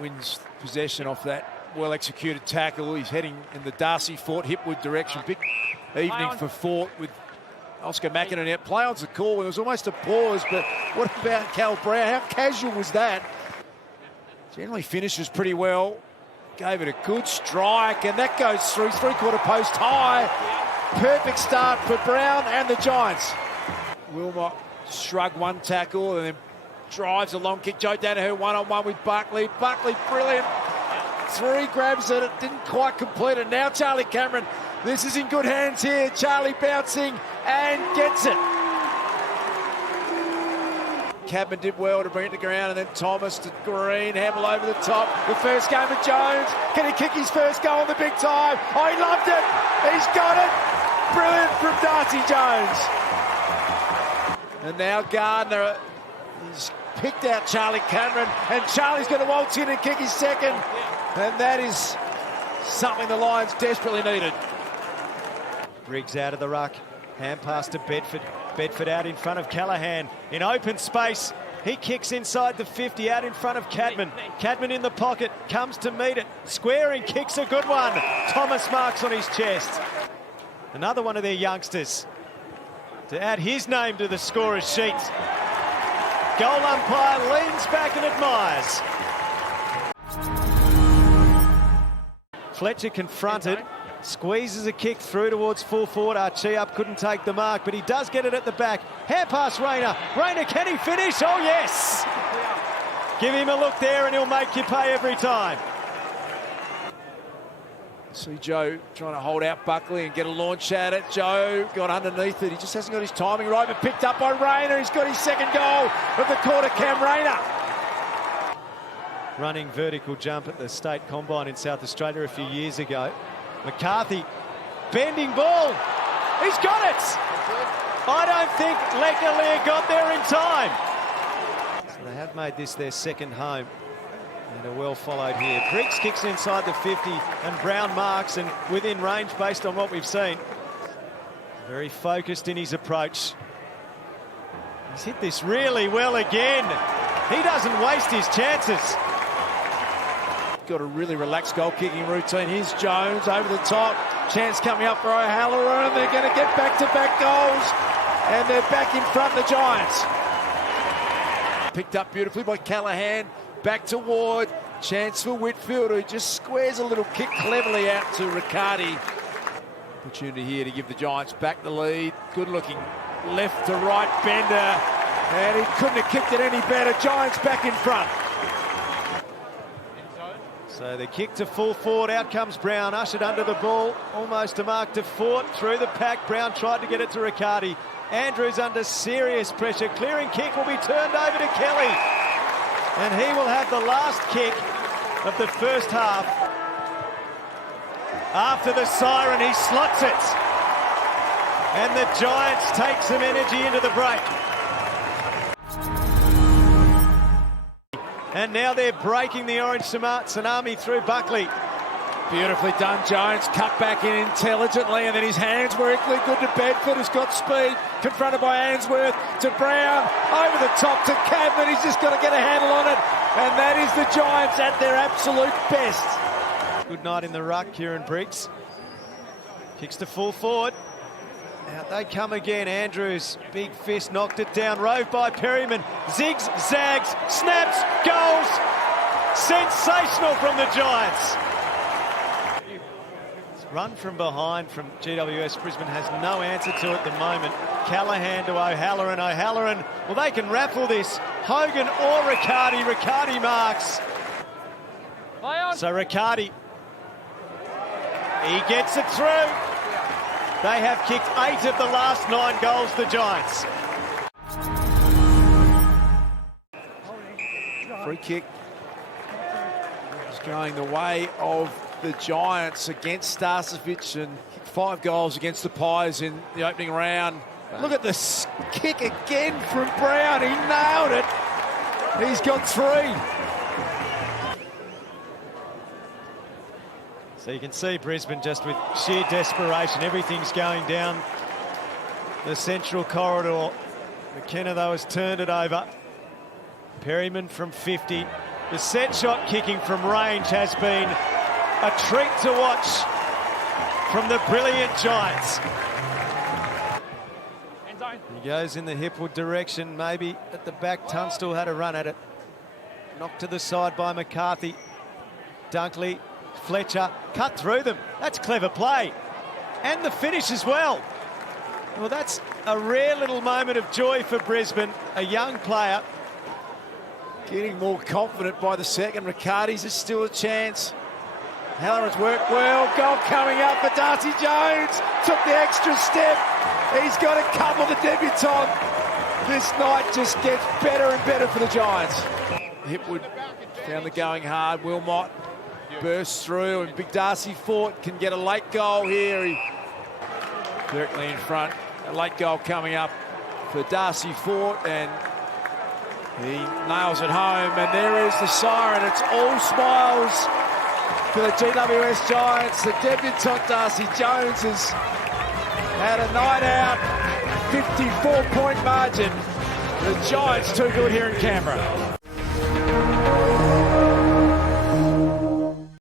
wins possession off that well-executed tackle. He's heading in the Darcy Fort Hipwood direction. Big evening for Fort with Oscar Mackinnon out. Play on's the call. There was almost a pause, but what about Cal Brown? How casual was that? Generally finishes pretty well. Gave it a good strike, and that goes through three-quarter post high. Perfect start for Brown and the Giants. Wilmot shrugged one tackle and then drives a long kick. Joe Danaher one-on-one with Buckley. Buckley, brilliant. 3 grabs at it, didn't quite complete it. Now Charlie Cameron, this is in good hands here. Charlie bouncing and gets it. Cadman did well to bring it to ground, and then Thomas to Green, Hamill over the top. The first game of Jones. Can he kick his first goal in the big time? Oh, he loved it. He's got it. Brilliant from Darcy Jones. And now Gardner, he's picked out Charlie Cameron, and Charlie's going to waltz in and kick his second. And that is something the Lions desperately needed. Briggs out of the ruck. Hand pass to Bedford. Bedford out in front of Callaghan. In open space. He kicks inside the 50 out in front of Cadman. Cadman in the pocket. Comes to meet it. Squaring kicks a good one. Thomas marks on his chest. Another one of their youngsters to add his name to the scorer's sheet. Goal umpire leans back and admires. Fletcher confronted, squeezes a kick through towards full forward. Archie up, couldn't take the mark, but he does get it at the back. Hand pass Rayner. Rayner, can he finish? Oh, yes! Give him a look there and he'll make you pay every time. See Joe trying to hold out Buckley and get a launch at it. Joe got underneath it. He just hasn't got his timing right, but picked up by Rayner. He's got his second goal of the quarter, Cam Rayner. Running vertical jump at the State Combine in South Australia a few years ago. McCarthy, bending ball. He's got it! I don't think Leclerc got there in time. So they have made this their second home. And a well followed here. Briggs kicks inside the 50 and Brown marks and within range based on what we've seen. Very focused in his approach. He's hit this really well again. He doesn't waste his chances. Got a really relaxed goal-kicking routine. Here's Jones over the top. Chance coming up for O'Halloran. They're going to get back-to-back goals. And they're back in front, the Giants. Picked up beautifully by Callaghan. Back to Ward. Chance for Whitfield, who just squares a little kick cleverly out to Riccardi. Opportunity here to give the Giants back the lead. Good-looking left to right bender. And he couldn't have kicked it any better. Giants back in front. So the kick to full forward, out comes Brown, ushered under the ball, almost a mark to Fort, through the pack. Brown tried to get it to Riccardi. Andrews under serious pressure, clearing kick will be turned over to Kelly. And he will have the last kick of the first half. After the siren, he slots it. And the Giants take some energy into the break. And now they're breaking the orange tsunami through Buckley. Beautifully done, Jones. Cut back in intelligently, and then his hands were equally good to Bedford, who's got speed. Confronted by Ainsworth to Brown. Over the top to Cadman. He's just got to get a handle on it. And that is the Giants at their absolute best. Good night in the ruck, Kieran Briggs. Kicks to full forward. Out they come again. Andrews, big fist, knocked it down. Rove by Perryman. Zigs, zags, snaps, goals. Sensational from the Giants. Run from behind from GWS. Brisbane has no answer to at the moment. Callaghan to O'Halloran. O'Halloran, well, they can raffle this. Hogan or Riccardi. Riccardi marks. So Riccardi, he gets it through. They have kicked 8 of the last 9 goals, the Giants. Free kick is going the way of the Giants against Starcevic, and 5 goals against the Pies in the opening round. Look at this kick again from Brown. He nailed it. He's got 3. So you can see Brisbane just with sheer desperation. Everything's going down the central corridor. McKenna, though, has turned it over. Perryman from 50. The set shot kicking from range has been a treat to watch from the brilliant Giants. He goes in the Hipwood direction, maybe at the back. Tunstall had a run at it. Knocked to the side by McCarthy. Dunkley, Fletcher, cut through them. That's clever play. And the finish as well. Well, that's a rare little moment of joy for Brisbane. A young player. Getting more confident by the second. Riccardi's is still a chance. Halloran's worked well. Goal coming up for Darcy Jones. Took the extra step. He's got a couple of the debutant. This night just gets better and better for the Giants. Hipwood found the going hard. Wilmot bursts through, and big Darcy Fort can get a late goal here. Directly in front. A late goal coming up for Darcy Fort, and he nails it home. And there is the siren. It's all smiles for the GWS Giants. The debutant Darcy Jones has had a night out, 54-point margin. The Giants too good here in Canberra.